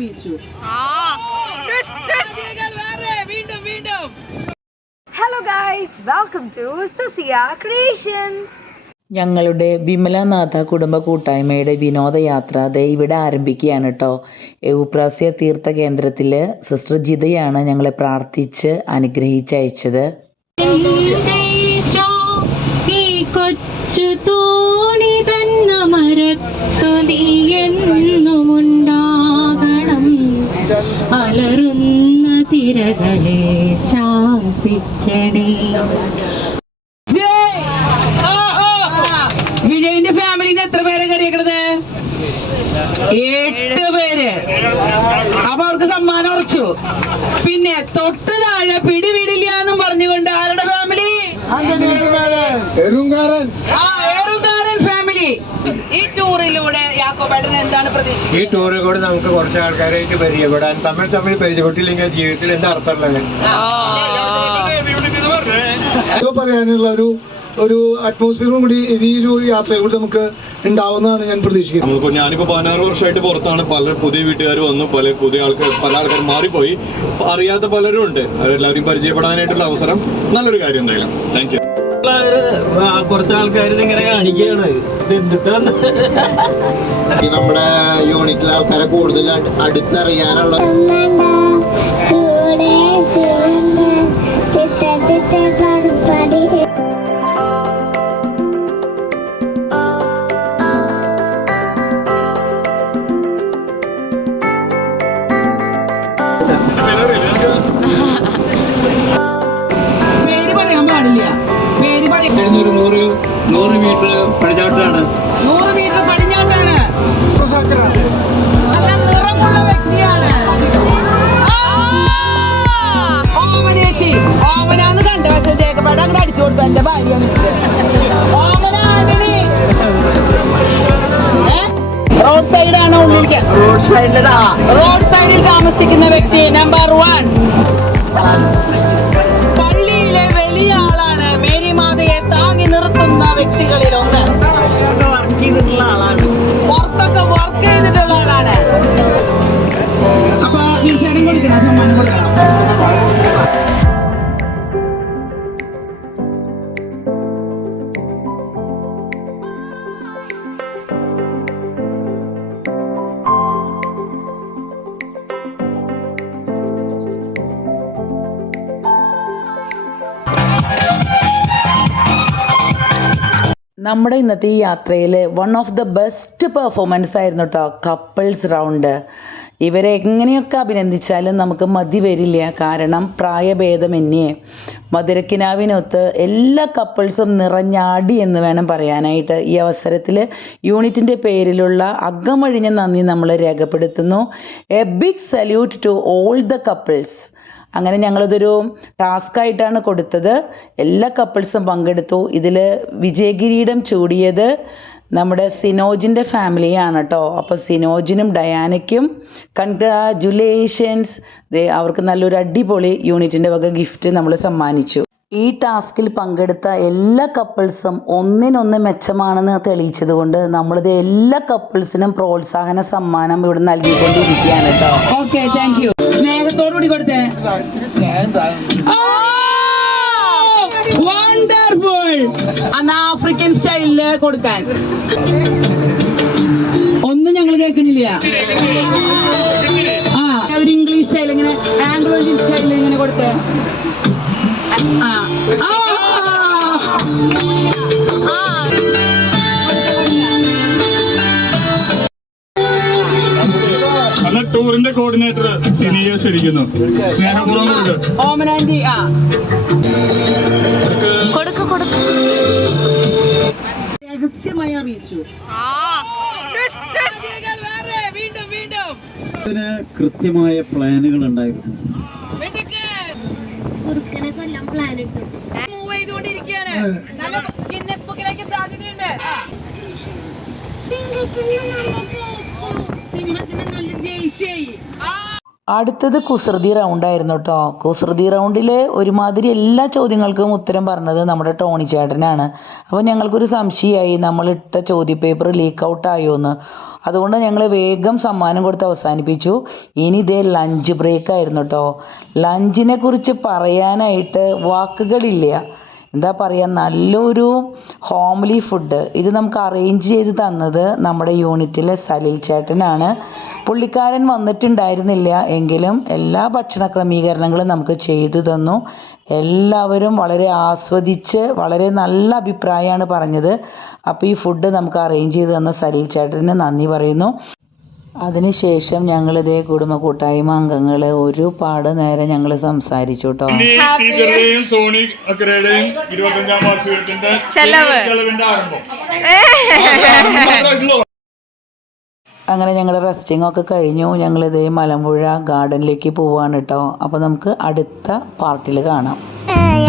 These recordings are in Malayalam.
അറിയിച്ചു. Hello guys, welcome to Sasiya creations. ഞങ്ങളുടെ വിമലനാഥ കുടുംബ കൂട്ടായ്മയുടെ വിനോദയാത്ര ദേ ഇവിടെ ആരംഭിക്കുകയാണ് കേട്ടോ. എവുപ്രാസ്യ തീർത്ഥ കേന്ദ്രത്തിൽ സിസ്റ്റർ ജിതയാണ് ഞങ്ങളെ പ്രാർത്ഥിച്ച് അനുഗ്രഹിച്ചയച്ചത്. അലറുന്ന തിരകളെ ശാസിക്കണേ. വിജയന്റെ ഫാമിലിന്ന് എത്ര പേരെ കറിയേക്കണത്? 8 പേര്. അപ്പൊ അവർക്ക് സമ്മാനം ഉറച്ചു. പിന്നെ തൊട്ട് താഴെ പിടിവിടില്ല എന്നും പറഞ്ഞുകൊണ്ട് ആരുടെ ഫാമിലി? ഏറുകാരൻ ഫാമിലി. ഈ ടൂറിലൂടെ യാക്കോബേട്ടൻ എന്താണ് പ്രതീക്ഷിക്കുന്നത്? ഈ ടൂറിൽ കൂടെ നമുക്ക് കുറച്ച് ആൾക്കാരായിട്ട് പരിചയപ്പെടാൻ, തമ്മിൽ പരിചയപ്പെട്ടില്ലെങ്കിൽ ജീവിതത്തിൽ എന്താ അർത്ഥമുള്ളത് പറയാനുള്ള ഒരു അറ്റ്മോസ്ഫിയറും കൂടി ഈ ഒരു യാത്രയും കൂടി നമുക്ക് ഉണ്ടാവുന്നതാണ് ഞാൻ പ്രതീക്ഷിക്കുന്നത്. ഞാനിപ്പോ 16 വർഷമായിട്ട് പുറത്താണ്. പല പുതിയ വീട്ടുകാർ വന്നു, പല ആൾക്കാർ മാറിപ്പോയി, അറിയാത്ത പലരും ഉണ്ട്. അവരെല്ലാവരും പരിചയപ്പെടാനായിട്ടുള്ള അവസരം നല്ലൊരു കാര്യം എന്തായാലും. Thank you. കുറച്ച് ആൾക്കാർ ഇങ്ങനെ കാണിക്കുകയാണ് നമ്മുടെ യൂണിറ്റിലെ ആൾക്കാരെ കൂടുതൽ അടുത്തറിയാനുള്ള പേര് പറയാൻ പാടില്ല. 100 മീറ്റർ പടിഞ്ഞാട്ടാണ്. 100 മീറ്റർ പടിഞ്ഞാട്ടാണ്. നല്ല നിറമുള്ള വ്യക്തിയാണ്. ഓമനേച്ചി, ഓമനാന്ന് കണ്ട പക്ഷേ ജേക്കബേട്ട അങ്ങോട്ട് അടിച്ചു കൊടുത്തു. എന്റെ ഭാര്യ വന്നിട്ട് ഓമന ആന്റണി റോഡ് സൈഡാണ്. ഉള്ളിലേക്ക് റോഡ് സൈഡിൽ താമസിക്കുന്ന വ്യക്തി നമ്പർ 1. പള്ളിയിലെ വലിയ ആളാണ്. മേരി മാതയെ താങ്ങി നിർത്തുന്ന വ്യക്തികളിൽ ഒന്ന്. പുറത്തൊക്കെ വർക്ക് ചെയ്തിട്ടുള്ള ആളാണ്. അപ്പൊ വിൽസണി കൊടുക്കണം, സമ്മാനം കൊടുക്കണം. നമ്മുടെ ഇന്നത്തെ ഈ യാത്രയിൽ one of the best performance ആയിരുന്നു കേട്ടോ കപ്പിൾസ് റൗണ്ട്. ഇവരെ എങ്ങനെയൊക്കെ അഭിനന്ദിച്ചാലും നമുക്ക് മതി വരില്ല. കാരണം പ്രായഭേദമന്യേ മധുരക്കിനാവിനൊത്ത് എല്ലാ കപ്പിൾസും നിറഞ്ഞാടി എന്ന് വേണം പറയാനായിട്ട്. ഈ അവസരത്തിൽ യൂണിറ്റിൻ്റെ പേരിലുള്ള അകമഴിഞ്ഞ നന്ദി നമ്മൾ രേഖപ്പെടുത്തുന്നു. A big salute to all the couples. അങ്ങനെ ഞങ്ങളിതൊരു ടാസ്ക്കായിട്ടാണ് കൊടുത്തത്. എല്ലാ കപ്പിൾസും പങ്കെടുത്തു. ഇതിൽ വിജയകിരീടം ചൂടിയത് നമ്മുടെ സിനോജിൻ്റെ ഫാമിലിയാണ് കേട്ടോ. അപ്പോൾ സിനോജിനും ഡയാനയ്ക്കും കൺഗ്രാജുലേഷൻസ്. അവർക്ക് നല്ലൊരു അടിപൊളി യൂണിറ്റിൻ്റെ വക ഗിഫ്റ്റ് നമ്മൾ സമ്മാനിച്ചു. ഈ ടാസ്കിൽ പങ്കെടുത്ത എല്ലാ കപ്പിൾസും ഒന്നിനൊന്ന് മെച്ചമാണെന്ന് തെളിയിച്ചത് കൊണ്ട് നമ്മളിത് എല്ലാ കപ്പിൾസിനും പ്രോത്സാഹന സമ്മാനം ഇവിടെ നൽകിക്കൊണ്ടിരിക്കുകയാണ് കേട്ടോ. Okay, thank you. സ്നേഹത്തോടുകൂടി കൊടുത്തേ. വണ്ടർഫുൾ. അന്ന് ആഫ്രിക്കൻ സ്റ്റൈലില് കൊടുക്കാൻ ഒന്നും ഞങ്ങൾ കേൾക്കുന്നില്ല. ഒരു ഇംഗ്ലീഷ് സ്റ്റൈൽ, ഇങ്ങനെ ആംഗ്ലോ ഇന്ത്യൻ സ്റ്റൈലിൽ ഇങ്ങനെ കൊടുത്തേ. ടൂറിന്റെ കോർഡിനേറ്റർ ക്ഷണിക്കുന്നു. ഓമനാൻഡി രഹസ്യമായി അറിയിച്ചു. കൃത്യമായ പ്ലാനുകൾ ഉണ്ടായിരുന്നു. മൂവ് ചെയ്തുകൊണ്ടിരിക്കുകയാണ്. നല്ല ഗിന്നസ് ബുക്കിലേക്ക് സാധ്യതയുണ്ട്. സിംഹത്തിന് നല്ല ജയിശായി. അടുത്തത് കുസൃതി റൗണ്ടായിരുന്നു കേട്ടോ. കുസൃതി റൗണ്ടിൽ ഒരുമാതിരി എല്ലാ ചോദ്യങ്ങൾക്കും ഉത്തരം പറഞ്ഞത് നമ്മുടെ ടോണി ചേട്ടനാണ്. അപ്പോൾ ഞങ്ങൾക്കൊരു സംശയമായി നമ്മളിട്ട ചോദ്യപേപ്പർ ലീക്ക് ഔട്ടായോ എന്ന്. അതുകൊണ്ട് ഞങ്ങൾ വേഗം സമ്മാനം കൊടുത്ത് അവസാനിപ്പിച്ചു. ഇനി ഇതേ ലഞ്ച് ബ്രേക്ക് ആയിരുന്നു കേട്ടോ. ലഞ്ചിനെ കുറിച്ച് പറയാനായിട്ട് വാക്കുകളില്ല. എന്താ പറയുക, നല്ലൊരു ഹോംലി ഫുഡ്. ഇത് നമുക്ക് അറേഞ്ച് ചെയ്ത് തന്നത് നമ്മുടെ യൂണിറ്റിലെ സലിൽ ചേട്ടനാണ്. പുള്ളിക്കാരൻ വന്നിട്ടുണ്ടായിരുന്നില്ല എങ്കിലും എല്ലാ ഭക്ഷണ ക്രമീകരണങ്ങളും നമുക്ക് ചെയ്തു തന്നു. എല്ലാവരും വളരെ ആസ്വദിച്ച് വളരെ നല്ല അഭിപ്രായമാണ് പറഞ്ഞത്. അപ്പോൾ ഈ ഫുഡ് നമുക്ക് അറേഞ്ച് ചെയ്ത് തന്ന സലിൽ ചേട്ടന് നന്ദി പറയുന്നു. അതിനുശേഷം ഞങ്ങളിതേ കുടുംബ കൂട്ടായ്മ അംഗങ്ങൾ ഒരുപാട് നേരം ഞങ്ങൾ സംസാരിച്ചു കേട്ടോ. ടീച്ചറുടെയും സോണി അക്കരയുടെയും 25ാം വാർഷികത്തിന്റെ ചെലവിന്റെ ആരംഭം. അങ്ങനെ ഞങ്ങളുടെ റെസ്റ്റിംഗ് ഒക്കെ കഴിഞ്ഞു. ഞങ്ങളിതേ മലമ്പുഴ ഗാർഡനിലേക്ക് പോവാണ് കേട്ടോ. അപ്പോൾ നമുക്ക് അടുത്ത പാർട്ടിൽ കാണാം.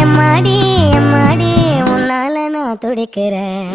எம்மாடி எம்மாடி உன்னால நான் துடிக்கிறேன்